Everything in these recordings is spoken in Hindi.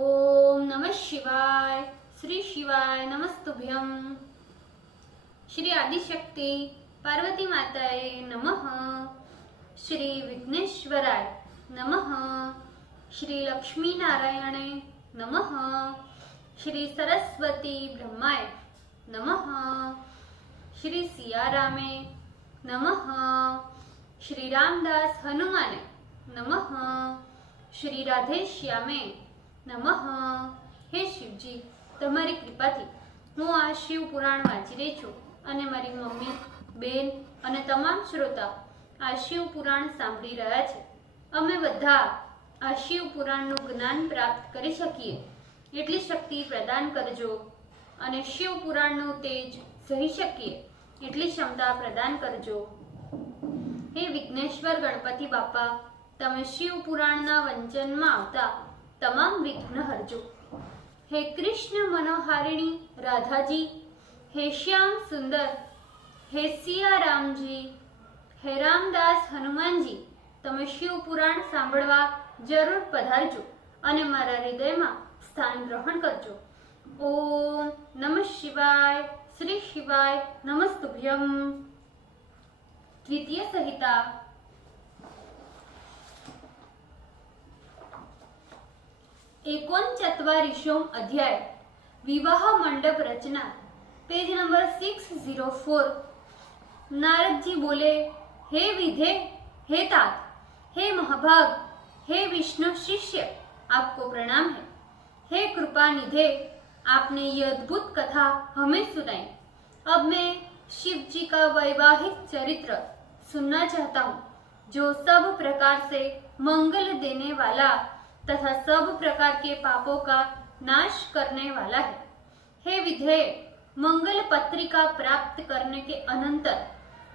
ओम नमः शिवाय। श्री शिवाय नमस्तुभ्यं। श्री आदिशक्ति पार्वती माताए नमः। श्री विघ्नेश्वराय नमः। श्री लक्ष्मी नारायणे नमः। श्री सरस्वती ब्रह्माय नमः। श्री सियारामे नमः। श्री रामदास हनुमाने नमः। श्री राधे श्यामे नमः। हे शिवजी, તમારી કૃપાથી હું આ શિવ પુરાણ વાંચી રહી છું અને મારી મમ્મી, બેન અને તમામ શ્રોતા આ શિવ પુરાણ સાંભળી રહ્યા છે। અમે બધા આ શિવ પુરાણનું જ્ઞાન પ્રાપ્ત કરી શકીએ એટલી શક્તિ પ્રદાન કરજો અને શિવ પુરાણનું તેજ સહી શકીએ એટલી ક્ષમતા પ્રદાન કરજો। હે વિઘ્નેશ્વર ગણપતિ બાપા, તમે શિવ પુરાણના વંચનમાં આવતા તમામ વિઘ્ન હરજો। हे कृष्ण मनोहारिणी राधा जी, हे श्याम सुंदर, हे सिया राम जी, हे रामदास हनुमान जी, तमे शिव पुराण सांभळवा जरूर पधारजो अने मारा हृदयमां स्थान ग्रहण करजो। ओम नमः शिवाय। श्री शिवाय नमस्तुभ्यं। द्वितीय संहिता एकोनचत्वारिशों अध्याय विवाह मंडप रचना, पेज नंबर 604। नारद जी बोले, हे विधे, हे तात, हे महाभाग, हे विष्णु शिष्य, आपको प्रणाम है। हे कृपा निधे, आपने ये अद्भुत कथा हमें सुनाई। अब मैं शिव जी का वैवाहिक चरित्र सुनना चाहता हूँ, जो सब प्रकार से मंगल देने वाला तथा सब प्रकार के पापों का नाश करने वाला है। हे विधेय, मंगल पत्रिका प्राप्त करने के अनंतर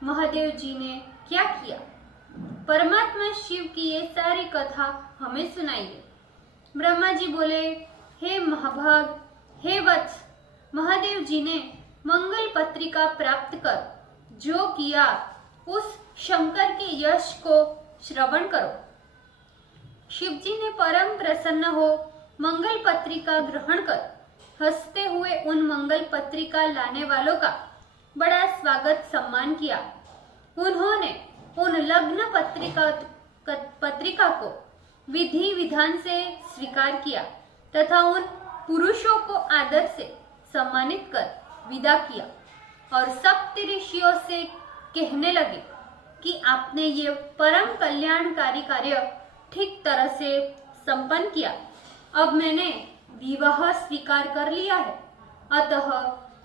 महादेव जी ने क्या किया? परमात्मा शिव की ये सारी कथा हमें सुनाइए। ब्रह्मा जी बोले, हे महाभाग, हे वत्स, महादेव जी ने मंगल पत्रिका प्राप्त कर जो किया उस शंकर के यश को श्रवण करो। शिवजी ने परम प्रसन्न हो मंगल पत्रिका ग्रहण कर हंसते हुए उन मंगल पत्रिका लाने वालों का बड़ा स्वागत सम्मान किया। उन्होंने उन लग्न पत्रिका को विधि विधान से स्वीकार किया तथा उन पुरुषों को आदर से सम्मानित कर विदा किया और सप्त ऋषियों से कहने लगे कि आपने ये परम कल्याणकारी कार्य ठीक तरह से संपन्न किया। अब मैंने विवाह स्वीकार कर लिया है, अतः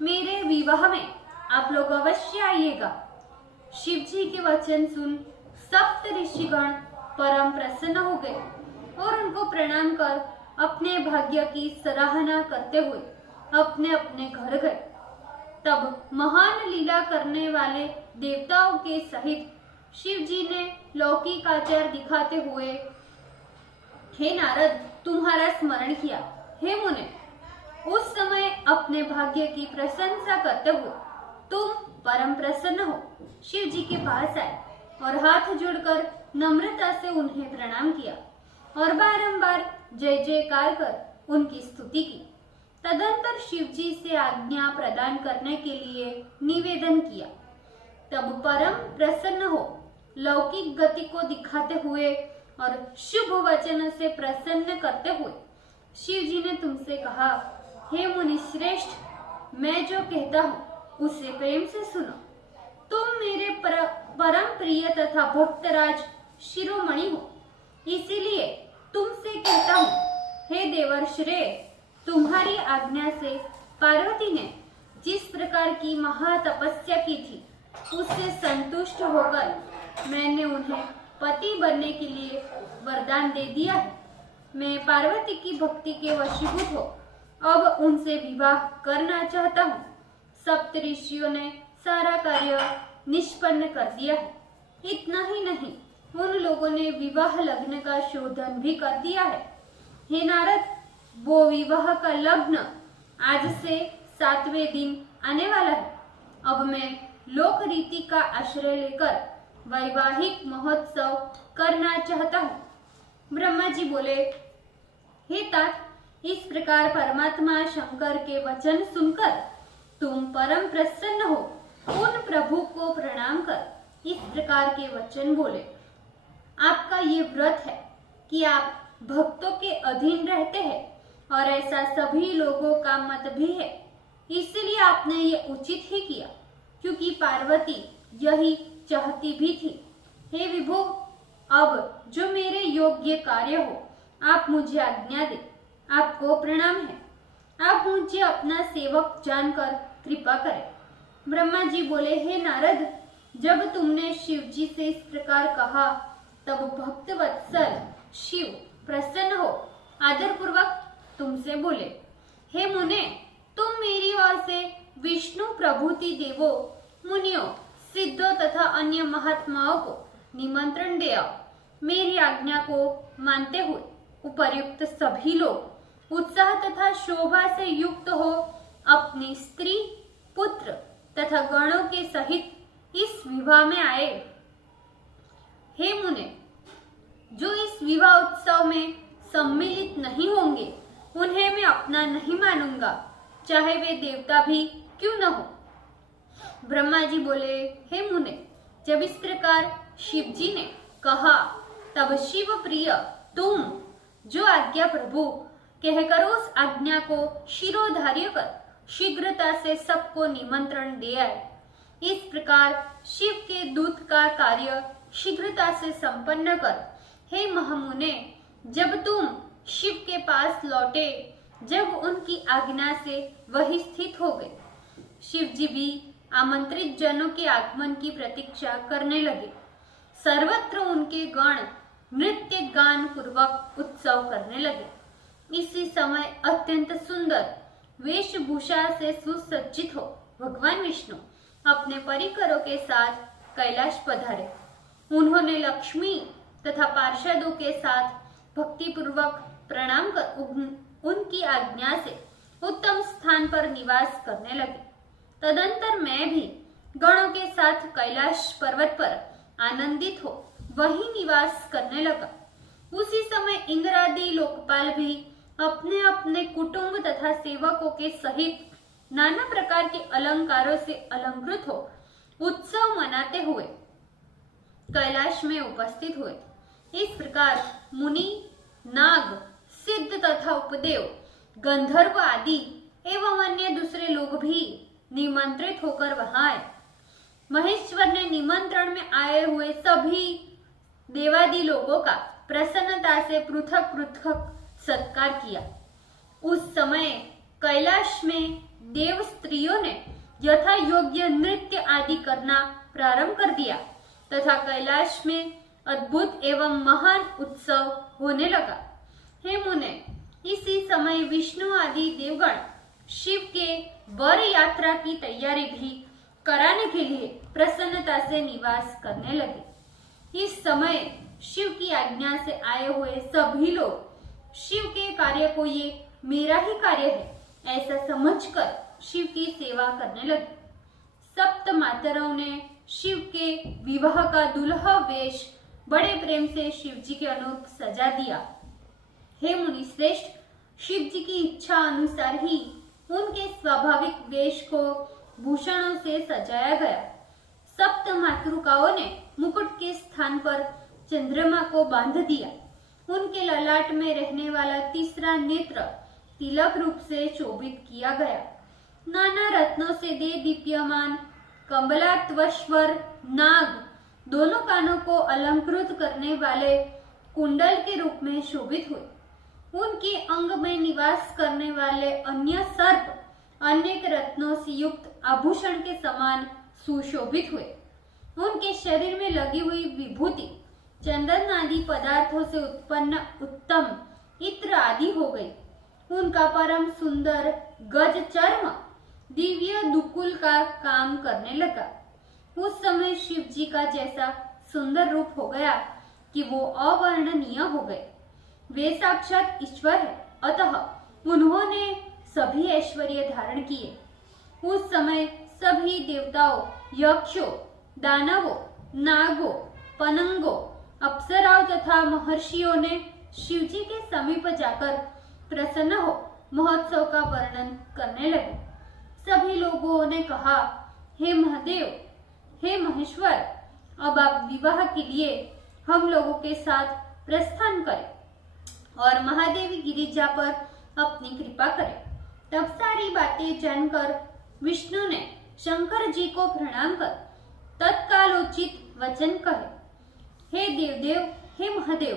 मेरे विवाह में आप लोग अवश्य आइएगा। शिव जी के वचन सुन सप्त ऋषिगण परम प्रसन्न हो गए और उनको प्रणाम कर अपने भाग्य की सराहना करते हुए अपने अपने घर गए। तब महान लीला करने वाले देवताओं के सहित शिव जी ने लौकिक आचार दिखाते हुए हे नारद, तुम्हारा स्मरण किया। हे मुने, उस समय अपने भाग्य की प्रशंसा करते हुए तुम परम प्रसन्न हो शिव जी के पास आए और हाथ जोड़कर नम्रता से उन्हें प्रणाम किया और बारंबार जय जयकार कर उनकी स्तुति की। तदंतर शिव जी से आज्ञा प्रदान करने के लिए निवेदन किया। तब परम प्रसन्न हो लौकिक गति को दिखाते हुए और शुभ वचन से प्रसन्न करते हुए शिव जी ने तुमसे कहा, हे मुनि श्रेष्ठ, मैं जो कहता हूँ उसे प्रेम से सुनो। तुम मेरे परम प्रिय तथा भक्तराज शिरोमणि हो, इसीलिए तुमसे कहता हूँ, हे देवर्षिरे, तुम्हारी आज्ञा से पार्वती ने जिस प्रकार की महातपस्या की थी उससे संतुष्ट होकर मैंने उन्हें पति बनने के लिए वरदान दे दिया है। मैं पार्वती की भक्ति के वशीभूत हो अब उनसे विवाह करना चाहता हूँ। सप्त ऋषियों ने सारा कार्य निष्पन्न कर दिया है। इतना ही नहीं, उन लोगों ने विवाह लग्न का शोधन भी कर दिया है। हे नारद, वो विवाह का लग्न आज से 7वें दिन आने वाला है। अब मैं लोक रीति का आश्रय लेकर वैवाहिक महोत्सव करना चाहता हूँ। ब्रह्मा जी बोले, हे तात, इस प्रकार परमात्मा शंकर के वचन सुनकर तुम परम प्रसन्न हो, उन प्रभु को प्रणाम कर इस प्रकार के वचन बोले। आपका ये व्रत है कि आप भक्तों के अधीन रहते हैं और ऐसा सभी लोगों का मत भी है, इसलिए आपने ये उचित ही किया, क्योंकि पार्वती यही चाहती भी थी। हे विभो, अब जो मेरे योग्य कार्य हो आप मुझे आज्ञा दे। आपको प्रणाम है, आप मुझे अपना सेवक जानकर कृपा करें। ब्रह्मा जी बोले, हे नारद, जब तुमने शिव जी से इस प्रकार कहा तब भक्त वत्सल शिव प्रसन्न हो आदर पूर्वक तुमसे बोले, हे मुने, तुम मेरी ओर से विष्णु प्रभूति देवों, मुनियों, सिद्धों तथा अन्य महात्माओं को निमंत्रण दे आओ। मेरी आज्ञा को मानते हुए उपर्युक्त सभी लोग उत्साह तथा शोभा से युक्त हो अपनी स्त्री, पुत्र तथा गणों के सहित इस विवाह में आए। हे मुने, जो इस विवाह उत्सव में सम्मिलित नहीं होंगे उन्हें मैं अपना नहीं मानूंगा, चाहे वे देवता भी क्यों न हो। ब्रह्मा जी बोले, हे मुने, जब इस प्रकार शिव जी ने कहा तब शिव प्रिय तुम जो आज्ञा प्रभु कहकर उस आज्ञा को शिरोधार्य कर शीघ्रता से सबको निमंत्रण दे आए। इस प्रकार शिव के दूत का कार्य शीघ्रता से संपन्न कर, हे महामुने, जब तुम शिव के पास लौटे, जब उनकी आज्ञा से वही स्थित हो गए, शिव जी भी आमंत्रित जनों के आगमन की प्रतीक्षा करने लगे। सर्वत्र उनके गण नृत्य गान पूर्वक उत्सव करने लगे। इसी समय अत्यंत सुंदर वेशभूषा से सुसज्जित हो भगवान विष्णु अपने परिकरों के साथ कैलाश पधारे। उन्होंने लक्ष्मी तथा पार्षदों के साथ भक्ति पूर्वक प्रणाम कर उनकी आज्ञा से उत्तम स्थान पर निवास करने लगे। तदंतर मैं भी गणों के साथ कैलाश पर्वत पर आनंदित हो वही निवास करने लगा। उसी समय इंद्रादि लोकपाल भी अपने अपने कुटुंब तथा सेवकों के सहित नाना प्रकार के अलंकारों से अलंकृत हो उत्सव मनाते हुए कैलाश में उपस्थित हुए। इस प्रकार मुनि, नाग, सिद्ध तथा उपदेव, गंधर्व आदि एवं अन्य दूसरे लोग भी निमंत्रित होकर वहां आए। महेश्वर ने निमंत्रण में आए हुए सभी देवादि लोगों का प्रसन्नता से पृथक पृथक सत्कार किया। उस समय कैलाश में देव स्त्रियों ने यथा योग्य नृत्य आदि करना प्रारंभ कर दिया तथा कैलाश में अद्भुत एवं महान उत्सव होने लगा। हे मुने, इसी समय विष्णु आदि देवगण शिव के वर यात्रा की तैयारी भी कराने के लिए प्रसन्नता से निवास करने लगे। इस समय शिव की आज्ञा से आए हुए सभी लोग शिव के कार्य को ये मेरा ही कार्य है ऐसा समझकर शिव की सेवा करने लगे। सप्त मातरों ने शिव के विवाह का दुल्हा वेश बड़े प्रेम से शिव जी के अनुरूप सजा दिया। हे मुनि श्रेष्ठ, शिव जी की इच्छा अनुसार ही उनके स्वाभाविक वेश को भूषणों से सजाया गया। सप्त मातृकाओं ने मुकुट के स्थान पर चंद्रमा को बांध दिया। उनके ललाट में रहने वाला तीसरा नेत्र तिलक रूप से शोभित किया गया। नाना रत्नों से दे दीप्यमान कमलात्वश्वर नाग दोनों कानों को अलंकृत करने वाले कुंडल के रूप में शोभित हुए। उनके अंग में निवास करने वाले अन्य सर्प अनेक रत्नों से युक्त आभूषण के समान सुशोभित हुए। उनके शरीर में लगी हुई विभूति चंदन आदि पदार्थों से उत्पन्न उत्तम इत्र आदि हो गई। उनका परम सुंदर गज चर्म दिव्य दुकुल का काम करने लगा। उस समय शिव जी का जैसा सुंदर रूप हो गया कि वो अवर्णनीय हो गए। वे साक्षात ईश्वर है, अतः उन्होंने सभी ऐश्वर्य धारण किए। उस समय सभी देवताओं, यक्षों, दानवों, नागों, पनंगों, अप्सराओं तथा महर्षियों ने शिवजी के समीप जाकर प्रसन्न हो महोत्सव का वर्णन करने लगे। सभी लोगों ने कहा, हे महादेव, हे महेश्वर, अब आप विवाह के लिए हम लोगों के साथ प्रस्थान करें और महादेवी गिरिजा पर अपनी कृपा करें। तब सारी बातें जानकर विष्णु ने शंकर जी को प्रणाम कर तत्कालोचित वचन कहे, हे देवदेव, हे महादेव,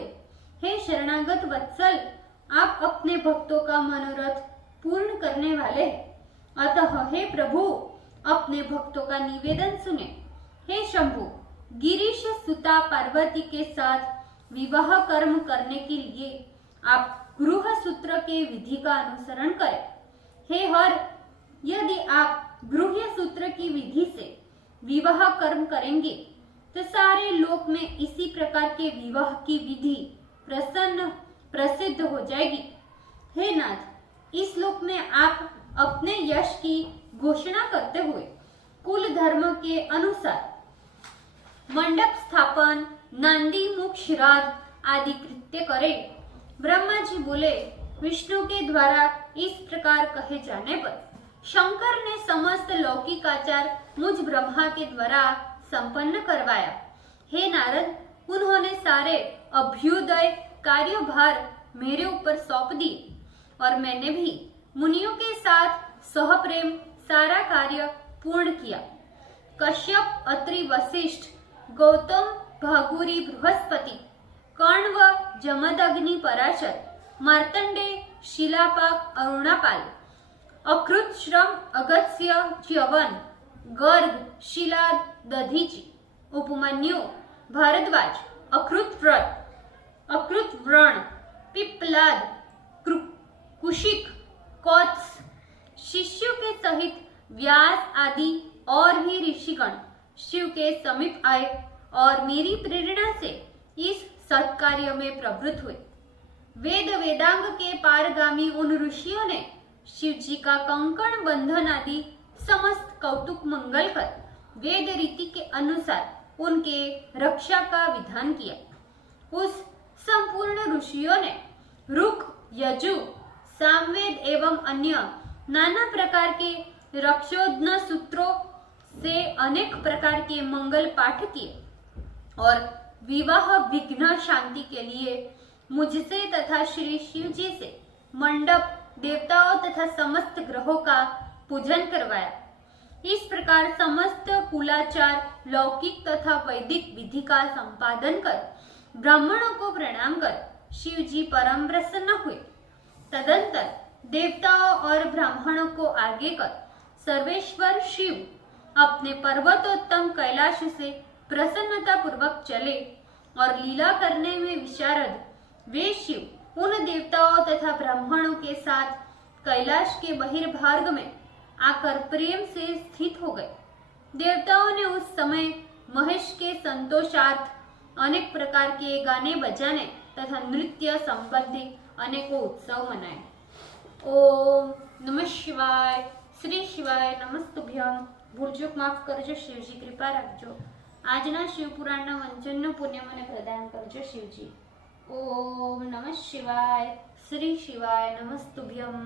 हे शरणागत वत्सल, आप अपने भक्तों का मनोरथ पूर्ण करने वाले हैं। अतः हे प्रभु, अपने भक्तों का निवेदन सुने। हे शंभु, गिरीश सुता पार्वती के साथ विवाह कर्म करने के लिए आप गृह सूत्र के विधि का अनुसरण करें। हे हर, यदि आप गृह सूत्र की विधि से विवाह कर्म करेंगे तो सारे लोक में इसी प्रकार के विवाह की विधि प्रसिद्ध हो जाएगी। हे नाथ, इस लोक में आप अपने यश की घोषणा करते हुए कुल धर्म के अनुसार मंडप स्थापन, नांदी मुख श्राद्ध आदि कृत्य करें। ब्रह्मा जी बोले, विष्णु के द्वारा इस प्रकार कहे जाने पर शंकर ने समस्त लौकिक आचार मुझ ब्रह्मा के द्वारा संपन्न करवाया। हे नारद, उन्होंने सारे अभ्युदय कार्यभार मेरे ऊपर सौंप दिए और मैंने भी मुनियों के साथ सहप्रेम सारा कार्य पूर्ण किया। कश्यप, अत्रि, वशिष्ठ, गौतम, भागुरी, बृहस्पति, कर्ण व जमदग्नि, पराशर, मार्तंडे, शिलापाक, अरुणापाल, अकृतश्रम, अगस्त्य, च्यवन, गर्ग, शिलाद, दधीचि, उपमन्यु, भारद्वाज, अकृतव्रण, पिप्पलाद, कुशिक, कौत्स, शिष्यों के सहित व्यास आदि और भी ऋषिगण शिव के समीप आए और मेरी प्रेरणा से इस सत्कार्य में प्रवृत्त हुए। वेद वेदांग के पारगामी उन ऋषियों ने शिव जी का कंकण बंधन आदि समस्त कौतुक मंगल कर वेद रीति के अनुसार उनके रक्षा का विधान किया। उस संपूर्ण ऋषियों ने रुक, यजु, सामवेद एवं अन्य नाना प्रकार के रक्षोध्न सूत्रों से अनेक प्रकार के मंगल पाठ किए और विवाह विघ्न शांति के लिए मुझसे तथा श्री शिव जी से मंडप, देवताओं तथा समस्त ग्रहों का पूजन करवाया। इस प्रकार समस्त कुलाचार, लौकिक तथा वैदिक विधि का संपादन कर ब्राह्मणों को प्रणाम कर शिव जी परम प्रसन्न हुए। तदंतर देवताओं और ब्राह्मणों को आगे कर सर्वेश्वर शिव अपने पर्वतोत्तम कैलाश से प्रसन्नता पूर्वक चले और लीला करने में विशारद वे शिव उन देवताओं तथा ब्राह्मणों के साथ कैलाश के बहिर्भाग में आकर प्रेम से स्थित हो गए। देवताओं ने उस समय महेश के संतोषार्थ अनेक प्रकार के गाने बजाने तथा नृत्य संबंधी अनेकों उत्सव मनाए। ओम नमः शिवाय। श्री शिवाय नमस्तुभ्यम। ભૂલચૂક માફ કરજો શિવજી, કૃપા રાખજો। આજના શિવપુરાણના વંચનનું પુણ્ય મને પ્રદાન કરજો શિવજી। ઓમ નમઃ શિવાય। શ્રી શિવાય નમસ્તુભ્યમ।